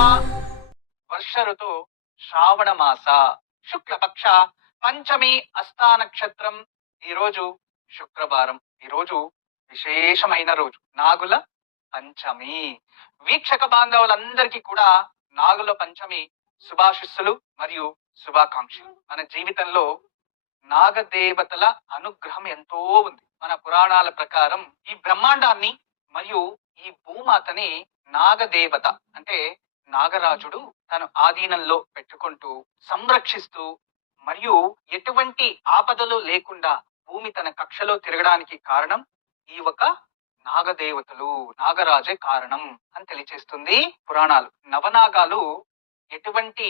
వర్ష ఋతు శ్రావణ మాస శుక్లపక్ష పంచమి అస్తా నక్షత్రం. ఈరోజు శుక్రవారం. ఈరోజు విశేషమైన రోజు, నాగుల పంచమి. వీక్షక బాంధవులందరికీ కూడా నాగుల పంచమి శుభాశిస్సులు మరియు శుభాకాంక్షలు. మన జీవితంలో నాగదేవతల అనుగ్రహం ఎంతో ఉంది. మన పురాణాల ప్రకారం ఈ బ్రహ్మాండాన్ని మరియు ఈ భూమాతని నాగదేవత అంటే నాగరాజుడు తన ఆధీనంలో పెట్టుకుంటూ సంరక్షిస్తూ మరియు ఎటువంటి ఆపదలు లేకుండా భూమి తన కక్షలో తిరగడానికి కారణం ఈ ఒక నాగదేవతలు, నాగరాజే కారణం అని తెలియచేస్తుంది పురాణాలు. నవనాగాలు ఎటువంటి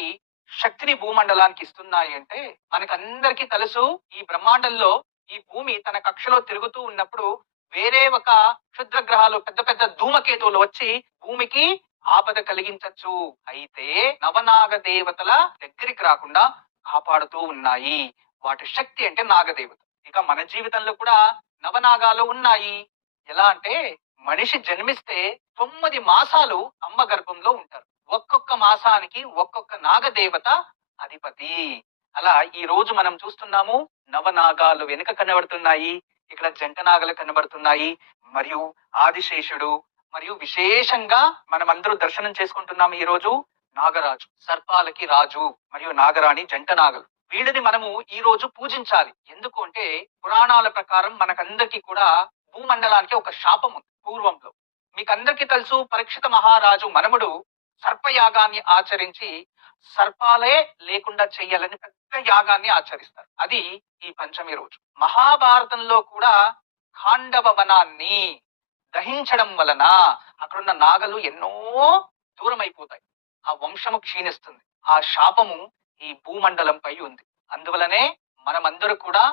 శక్తిని భూమండలానికి ఇస్తున్నాయి అంటే మనకందరికీ తెలుసు, ఈ బ్రహ్మాండంలో ఈ భూమి తన కక్షలో తిరుగుతూ ఉన్నప్పుడు వేరే ఒక క్షుద్ర గ్రహాలు పెద్ద పెద్ద ధూమకేతువులు వచ్చి భూమికి ఆపద కలిగించచ్చు. అయితే నవనాగ దేవతల దగ్గరికి రాకుండా కాపాడుతూ ఉన్నాయి. వాటి శక్తి అంటే నాగదేవత. ఇక మన జీవితంలో కూడా నవనాగాలు ఉన్నాయి. ఎలా అంటే మనిషి జన్మిస్తే 9 మాసాలు అమ్మ గర్భంలో ఉంటారు. ఒక్కొక్క మాసానికి ఒక్కొక్క నాగదేవత అధిపతి. అలా ఈ రోజు మనం చూస్తున్నాము, నవనాగాలు వెనుక కనబడుతున్నాయి, ఇక్కడ జంట నాగలు కనబడుతున్నాయి, మరియు ఆదిశేషుడు, మరియు విశేషంగా మనం అందరూ దర్శనం చేసుకుంటున్నాము ఈ రోజు నాగరాజు, సర్పాలకి రాజు మరియు నాగరాణి జంట నాగలు. వీళ్ళని మనము ఈ రోజు పూజించాలి. ఎందుకు అంటే పురాణాల ప్రకారం మనకందరికీ కూడా భూమండలానికి ఒక శాపం ఉంది పూర్వంలో. మీకందరికీ తెలుసు, పరీక్షిత మహారాజు మనముడు సర్పయాగాన్ని ఆచరించి సర్పాలే లేకుండా చెయ్యాలని పెద్ద యాగాన్ని ఆచరిస్తారు. అది ఈ పంచమి రోజు. మహాభారతంలో కూడా ఖాండవ వనాన్ని దహించడం వలన అక్కడున్న నాగలు ఎన్నో దూరం అయిపోతాయి, ఆ వంశము క్షీణిస్తుంది. ఆ శాపము ఈ భూమండలంపై ఉంది. అందువలనే మనమందరూ కూడా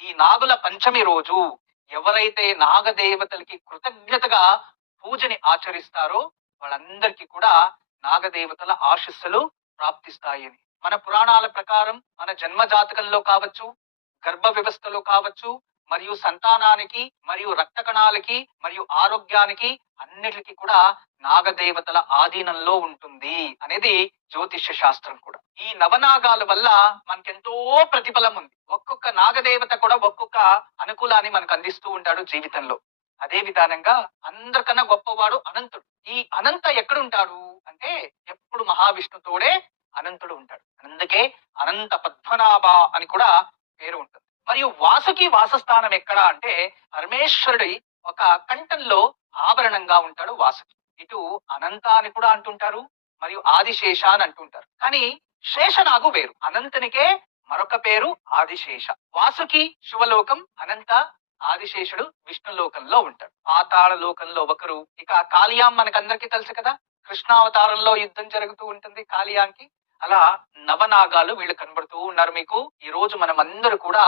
ఈ నాగుల పంచమి రోజు ఎవరైతే నాగదేవతలకి కృతజ్ఞతగా పూజని ఆచరిస్తారో వాళ్ళందరికీ కూడా నాగదేవతల ఆశీస్సులు ప్రాప్తిస్తాయని మన పురాణాల ప్రకారం మన జన్మ జాతకంలో కావచ్చు, గర్భ వ్యవస్థలో కావచ్చు, మరియు సంతానానికి మరియు రక్త కణాలకి మరియు ఆరోగ్యానికి అన్నిటికీ కూడా నాగదేవతల ఆధీనంలో ఉంటుంది అనేది జ్యోతిష్య శాస్త్రం కూడా. ఈ నవనాగాల వల్ల మనకెంతో ప్రతిఫలం ఉంది. ఒక్కొక్క నాగదేవత కూడా ఒక్కొక్క అనుకూలాన్ని మనకు అందిస్తూ ఉంటాడు జీవితంలో. అదే విధానంగా అందరికన్నా గొప్పవాడు అనంతుడు. ఈ అనంత ఎక్కడుంటాడు అంటే ఎప్పుడు మహావిష్ణుతోడే అనంతుడు ఉంటాడు. అందుకే అనంత పద్మనాభ అని కూడా పేరు ఉంటుంది. మరియు వాసుకి వాసస్థానం ఎక్కడ అంటే పరమేశ్వరుడి ఒక కంఠంలో ఆభరణంగా ఉంటాడు వాసుకి. ఇటు అనంత అని కూడా అంటుంటారు, మరియు ఆదిశేష అని అంటుంటారు. కానీ శేషనాగు వేరు. అనంతునికే మరొక పేరు ఆదిశేష. వాసుకి శివలోకం, అనంత ఆదిశేషుడు విష్ణులోకంలో ఉంటాడు. పాతాళ లోకంలో ఒకరు. ఇక కాళియాం మనకందరికీ తెలుసు కదా, కృష్ణావతారంలో యుద్ధం జరుగుతూ ఉంటుంది కాళియాంకి. అలా నవనాగాలు వీళ్ళు కనబడుతూ ఉన్నారు మీకు. ఈ రోజు మనం అందరూ కూడా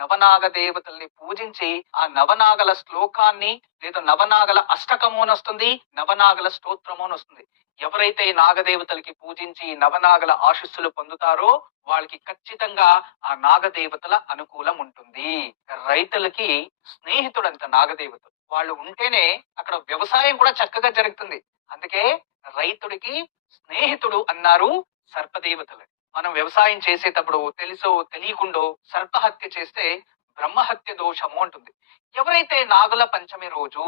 నవనాగ దేవతల్ని పూజించి ఆ నవనాగల శ్లోకాన్ని లేదా నవనాగల అష్టకము అని వస్తుంది, నవనాగల స్తోత్రము అని వస్తుంది. ఎవరైతే నాగదేవతలకి పూజించి నవనాగల ఆశీస్సులు పొందుతారో వాళ్ళకి ఖచ్చితంగా ఆ నాగదేవతల అనుకూలం ఉంటుంది. రైతులకి స్నేహితుడంత నాగదేవతలు. వాళ్ళు ఉంటేనే అక్కడ వ్యవసాయం కూడా చక్కగా జరుగుతుంది. అందుకే రైతుడికి స్నేహితుడు అన్నారు సర్పదేవతలు. మనం వ్యవసాయం చేసేటప్పుడు తెలుసో తెలియకుండో సర్పహత్య చేస్తే బ్రహ్మహత్య దోషము ఉంటుంది. ఎవరైతే నాగుల పంచమి రోజు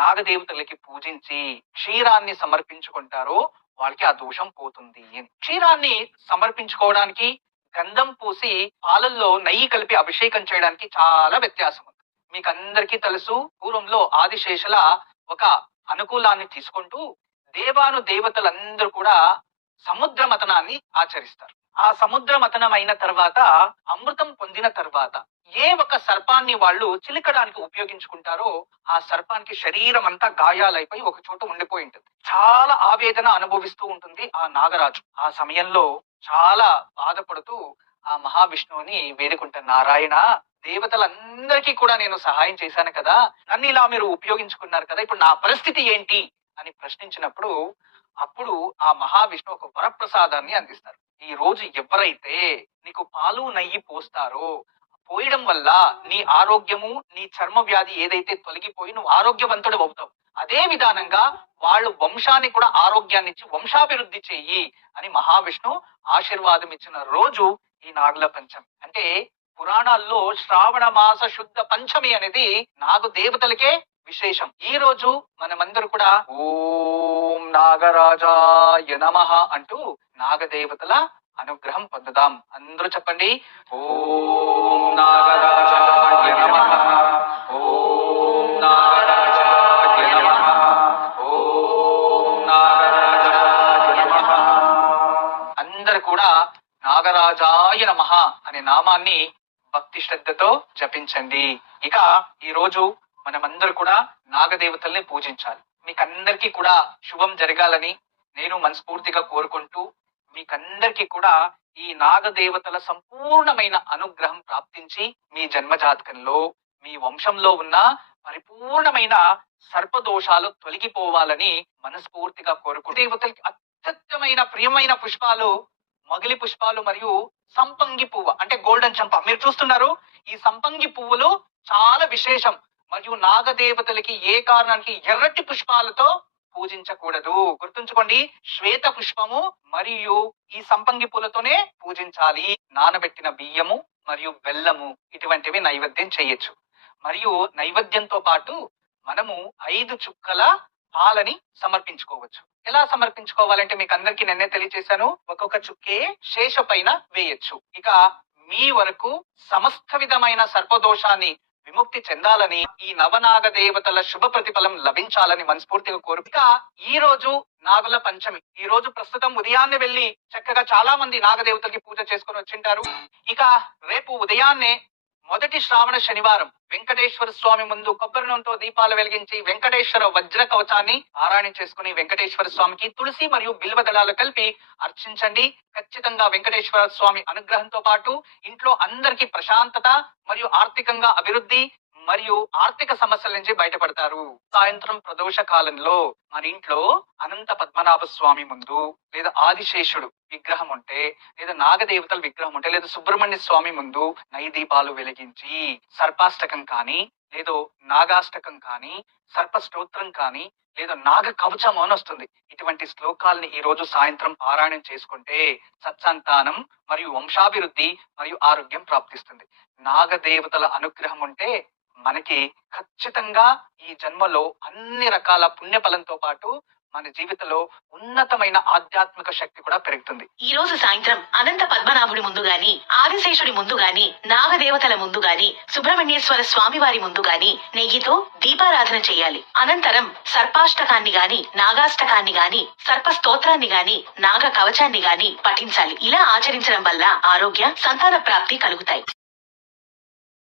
నాగదేవతలకి పూజించి క్షీరాన్ని సమర్పించుకుంటారో వాళ్ళకి ఆ దోషం పోతుంది. క్షీరాన్ని సమర్పించుకోవడానికి గంధం పూసి పాలల్లో నెయ్యి కలిపి అభిషేకం చేయడానికి చాలా వ్యత్యాసం ఉంది. మీకు అందరికీ తెలుసు, పూర్వంలో ఆదిశేషుల ఒక అనుకూలాన్ని తీసుకుంటూ దేవాను దేవతలందరూ కూడా సముద్ర మథనాన్ని ఆచరిస్తారు. ఆ సముద్ర మథనం అయిన తర్వాత అమృతం పొందిన తర్వాత ఏ ఒక సర్పాన్ని వాళ్ళు చిలికడానికి ఉపయోగించుకుంటారో ఆ సర్పానికి శరీరం అంతా గాయాలైపోయి ఒక చోట ఉండిపోయి ఉంటుంది. చాలా ఆవేదన అనుభవిస్తూ ఉంటుంది ఆ నాగరాజు. ఆ సమయంలో చాలా బాధపడుతూ ఆ మహావిష్ణువుని వేడుకుంటారు. నారాయణ, దేవతలందరికీ కూడా నేను సహాయం చేశాను కదా, నన్ను ఇలా మీరు ఉపయోగించుకున్నారు కదా, ఇప్పుడు నా పరిస్థితి ఏంటి అని ప్రశ్నించినప్పుడు అప్పుడు ఆ మహావిష్ణు ఒక వరప్రసాదాన్ని అందిస్తారు. ఈ రోజు ఎవరైతే నీకు పాలు నెయ్యి పోస్తారో పోయడం వల్ల నీ ఆరోగ్యము, నీ చర్మ వ్యాధి ఏదైతే తొలగిపోయి నువ్వు ఆరోగ్యవంతుడు అవుతావు. అదే విధానంగా వాళ్ళు వంశాన్ని కూడా ఆరోగ్యాన్ని ఇచ్చి వంశాభివృద్ధి చెయ్యి అని మహావిష్ణు ఆశీర్వాదం ఇచ్చిన రోజు ఈ నాగుల పంచమి. అంటే పురాణాల్లో శ్రావణ మాస శుద్ధ పంచమి అనేది నాగు దేవతలకే విశేషం. ఈ రోజు మనమందరూ కూడా ఓం నాగరాజాయ నమః అంటూ నాగదేవతల అనుగ్రహం పొందుదాం. అందరూ చెప్పండి, ఓం నాగరాజాయ నమః, ఓం నాగరాజాయ నమః, ఓం నాగరాజాయ నమః. అందరూ కూడా నాగరాజాయ నమః అనే నామాన్ని భక్తి శ్రద్ధతో జపించండి. ఇక ఈ రోజు మనమందరూ కూడా నాగదేవతల్ని పూజించాలి. మీకందరికీ కూడా శుభం జరగాలని నేను మనస్ఫూర్తిగా కోరుకుంటూ, మీకందరికీ కూడా ఈ నాగదేవతల సంపూర్ణమైన అనుగ్రహం ప్రాప్తించి మీ జన్మజాతకంలో మీ వంశంలో ఉన్న పరిపూర్ణమైన సర్పదోషాలు తొలగిపోవాలని మనస్ఫూర్తిగా కోరుకుంటూ, దేవతలకి అత్యుత్తమైన ప్రియమైన పుష్పాలు మొగలి పుష్పాలు మరియు సంపంగి పువ్వు అంటే గోల్డెన్ చంప. మీరు చూస్తున్నారు, ఈ సంపంగి పువ్వులు చాలా విశేషం. మరియు నాగదేవతలకి ఏ కారణానికి ఎర్రటి పుష్పాలతో పూజించకూడదు. గుర్తుంచుకోండి, శ్వేత పుష్పము మరియు ఈ సంపంగి పూలతోనే పూజించాలి. నానబెట్టిన బియ్యము మరియు బెల్లము ఇటువంటివి నైవేద్యం చేయొచ్చు. మరియు నైవేద్యంతో పాటు మనము 5 చుక్కల పాలని సమర్పించుకోవచ్చు. ఎలా సమర్పించుకోవాలంటే మీకు అందరికీ నిన్నే తెలియచేశాను. ఒక్కొక్క చుక్కే శేష పైన వేయొచ్చు. ఇక మీ వరకు సమస్త విధమైన సర్పదోషాన్ని విముక్తి చెందాలని, ఈ నవనాగ దేవతల శుభ ప్రతిఫలం లభించాలని మనస్ఫూర్తిగా కోరు. ఇక ఈ రోజు నాగుల పంచమి. ఈ రోజు ప్రస్తుతం ఉదయాన్నే వెళ్లి చక్కగా చాలా మంది నాగదేవతలకి పూజ చేసుకుని వచ్చింటారు. ఇక రేపు ఉదయాన్నే మొదటి శ్రావణ శనివారం వెంకటేశ్వర స్వామి ముందు కొబ్బరి నూనెతో దీపాలు వెలిగించి వెంకటేశ్వర వజ్ర కవచాన్ని పారాయణ చేసుకుని వెంకటేశ్వర స్వామికి తులసి మరియు బిల్వ దళాలు కలిపి అర్చించండి. ఖచ్చితంగా వెంకటేశ్వర స్వామి అనుగ్రహంతో పాటు ఇంట్లో అందరికీ ప్రశాంతత మరియు ఆర్థికంగా అభివృద్ధి మరియు ఆర్థిక సమస్యల నుంచి బయటపడతారు. సాయంత్రం ప్రదోష కాలంలో మన ఇంట్లో అనంత పద్మనాభ స్వామి ముందు లేదా ఆదిశేషుడు విగ్రహం ఉంటే లేదా నాగదేవతల విగ్రహం ఉంటే లేదా సుబ్రహ్మణ్య స్వామి ముందు నైదీపాలు వెలిగించి సర్పాష్టకం కానీ లేదో నాగాష్టకం కానీ సర్ప స్తోత్రం కానీ లేదా నాగ కవచం అని వస్తుంది. ఇటువంటి శ్లోకాల్ని ఈ రోజు సాయంత్రం పారాయణం చేసుకుంటే సత్సంతానం మరియు వంశాభివృద్ధి మరియు ఆరోగ్యం ప్రాప్తిస్తుంది. నాగదేవతల అనుగ్రహం ఉంటే మనకి ఖచ్చితంగా ఈ జన్మలో అన్ని రకాల పుణ్యఫలంతో పాటు మన జీవితంలో ఉన్నతమైన ఆధ్యాత్మిక శక్తి కూడా పెరుగుతుంది. ఈ రోజు సాయంత్రం అనంత పద్మనాభుడి ముందు గాని, ఆదిశేషుడి ముందు గాని, నాగదేవతల ముందు గాని, సుబ్రహ్మణ్యేశ్వర స్వామి వారి ముందు గాని నెయ్యితో దీపారాధన చేయాలి. అనంతరం సర్పాష్టకాన్ని గాని, నాగాష్టకాన్ని గాని, సర్ప స్తోత్రాన్ని గాని, నాగ కవచాన్ని గాని పఠించాలి. ఇలా ఆచరించడం వల్ల ఆరోగ్య, సంతాన ప్రాప్తి కలుగుతాయి.